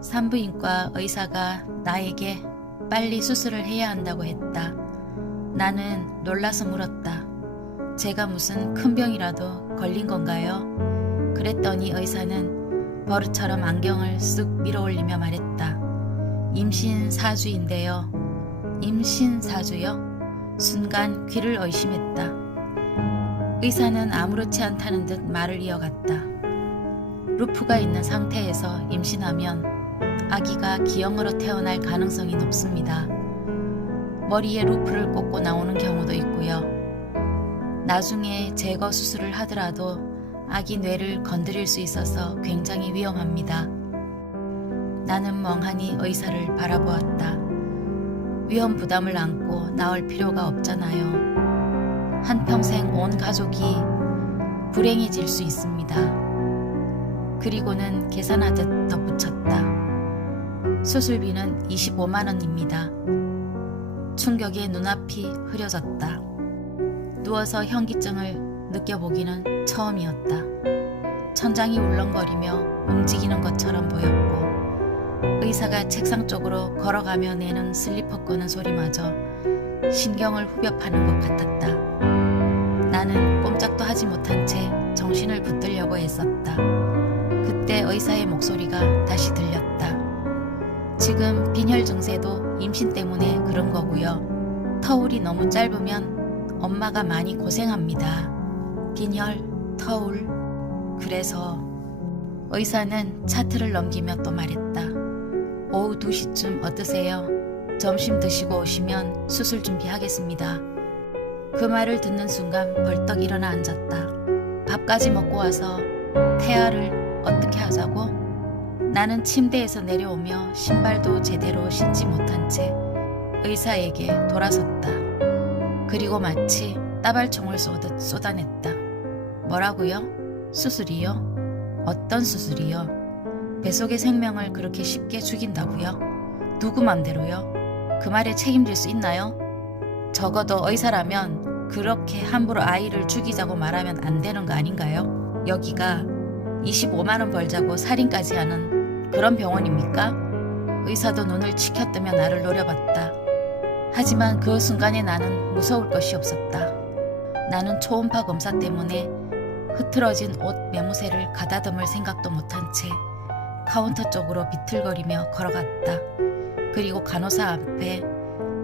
산부인과 의사가 나에게 빨리 수술을 해야 한다고 했다. 나는 놀라서 물었다. 제가 무슨 큰 병이라도 걸린 건가요? 그랬더니 의사는 버릇처럼 안경을 쓱 밀어올리며 말했다. 임신 4주인데요. 임신 4주요? 순간 귀를 의심했다. 의사는 아무렇지 않다는 듯 말을 이어갔다. 루프가 있는 상태에서 임신하면 아기가 기형으로 태어날 가능성이 높습니다. 머리에 루프를 꽂고 나오는 경우도 있고요. 나중에 제거 수술을 하더라도 아기 뇌를 건드릴 수 있어서 굉장히 위험합니다. 나는 멍하니 의사를 바라보았다. 위험 부담을 안고 나올 필요가 없잖아요. 한평생 온 가족이 불행해질 수 있습니다. 그리고는 계산하듯 덧붙였다. 수술비는 25만 원입니다. 충격에 눈앞이 흐려졌다. 누워서 현기증을 느껴보기는 처음이었다. 천장이 울렁거리며 움직이는 것처럼 보였고 의사가 책상 쪽으로 걸어가며 내는 슬리퍼 끄는 소리마저 신경을 후벼 파는 것 같았다. 나는 꼼짝도 하지 못한 채 정신을 붙들려고 애썼다. 그때 의사의 목소리가 다시 들렸다. 지금 빈혈 증세도 임신 때문에 그런 거고요. 터울이 너무 짧으면 엄마가 많이 고생합니다. 빈혈, 터울. 그래서 의사는 차트를 넘기며 또 말했다. 오후 2시쯤 어떠세요? 점심 드시고 오시면 수술 준비하겠습니다. 그 말을 듣는 순간 벌떡 일어나 앉았다. 밥까지 먹고 와서 태아를 어떻게 하자고? 나는 침대에서 내려오며 신발도 제대로 신지 못한 채 의사에게 돌아섰다. 그리고 마치 따발총을 쏘듯 쏟아냈다. 뭐라고요? 수술이요? 어떤 수술이요? 뱃속의 생명을 그렇게 쉽게 죽인다고요? 누구 맘대로요? 그 말에 책임질 수 있나요? 적어도 의사라면 그렇게 함부로 아이를 죽이자고 말하면 안 되는 거 아닌가요? 여기가 25만 원 벌자고 살인까지 하는 그런 병원입니까? 의사도 눈을 치켜뜨며 나를 노려봤다. 하지만 그 순간에 나는 무서울 것이 없었다. 나는 초음파 검사 때문에 흐트러진 옷 매무새를 가다듬을 생각도 못한 채 카운터 쪽으로 비틀거리며 걸어갔다. 그리고 간호사 앞에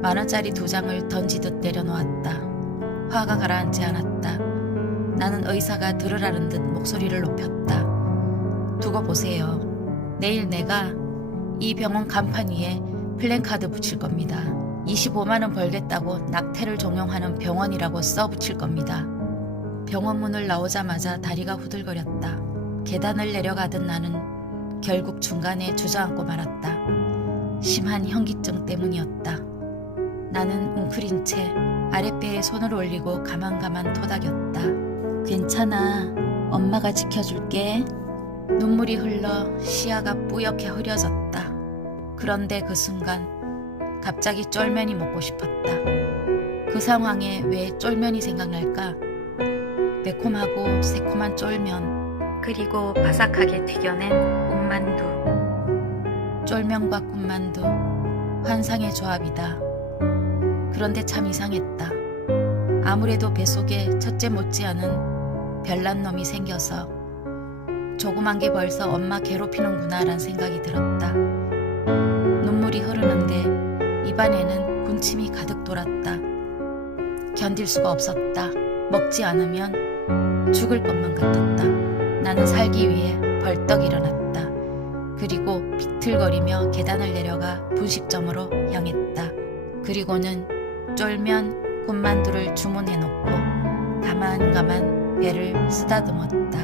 10,000원짜리 2장을 던지듯 내려놓았다. 화가 가라앉지 않았다. 나는 의사가 들으라는 듯 목소리를 높였다. 두고 보세요. 내일 내가 이 병원 간판 위에 플랜카드 붙일 겁니다. 25만 원 벌겠다고 낙태를 종용하는 병원이라고 써붙일 겁니다. 병원 문을 나오자마자 다리가 후들거렸다. 계단을 내려가던 나는 결국 중간에 주저앉고 말았다. 심한 현기증 때문이었다. 나는 웅크린 채 아랫배에 손을 올리고 가만가만 토닥였다. 괜찮아. 엄마가 지켜줄게. 눈물이 흘러 시야가 뿌옇게 흐려졌다. 그런데 그 순간 갑자기 쫄면이 먹고 싶었다. 그 상황에 왜 쫄면이 생각날까? 매콤하고 새콤한 쫄면, 그리고 바삭하게 튀겨낸 꿈만두. 쫄면과 꿈만두, 환상의 조합이다. 그런데 참 이상했다. 아무래도 뱃속에 첫째 못지않은 별난 놈이 생겨서 조그만 게 벌써 엄마 괴롭히는구나 란 생각이 들었다. 눈물이 흐르는데 입안에는 군침이 가득 돌았다. 견딜 수가 없었다. 먹지 않으면 죽을 것만 같았다. 나는 살기 위해 벌떡 일어났다. 그리고 비틀거리며 계단을 내려가 분식점으로 향했다. 그리고는 쫄면, 군만두를 주문해놓고 가만가만 배를 쓰다듬었다.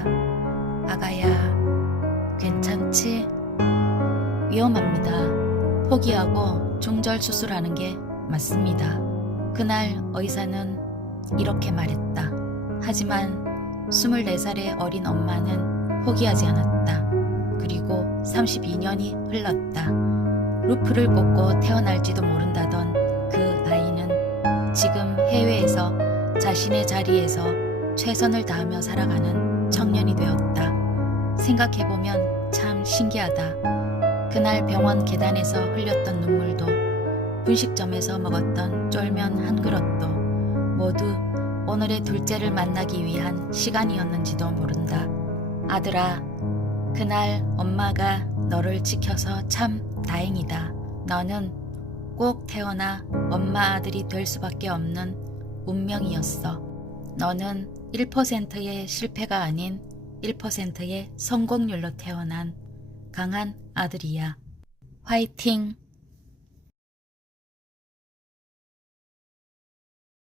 아가야, 괜찮지? 위험합니다. 포기하고 중절 수술하는 게 맞습니다. 그날 의사는 이렇게 말했다. 하지만 24살의 어린 엄마는 포기하지 않았다. 그리고 32년이 흘렀다. 루프를 꽂고 태어날지도 모른다던 그 아이는 지금 해외에서 자신의 자리에서 최선을 다하며 살아가는 청년이 되었다. 생각해보면 참 신기하다. 그날 병원 계단에서 흘렸던 눈물도 분식점에서 먹었던 쫄면 한 그릇도 모두 오늘의 둘째를 만나기 위한 시간이었는지도 모른다. 아들아, 그날 엄마가 너를 지켜서 참 다행이다. 너는 꼭 태어나 엄마 아들이 될 수밖에 없는 운명이었어. 너는 1%의 실패가 아닌 1%의 성공률로 태어난 강한 아들이야. 화이팅!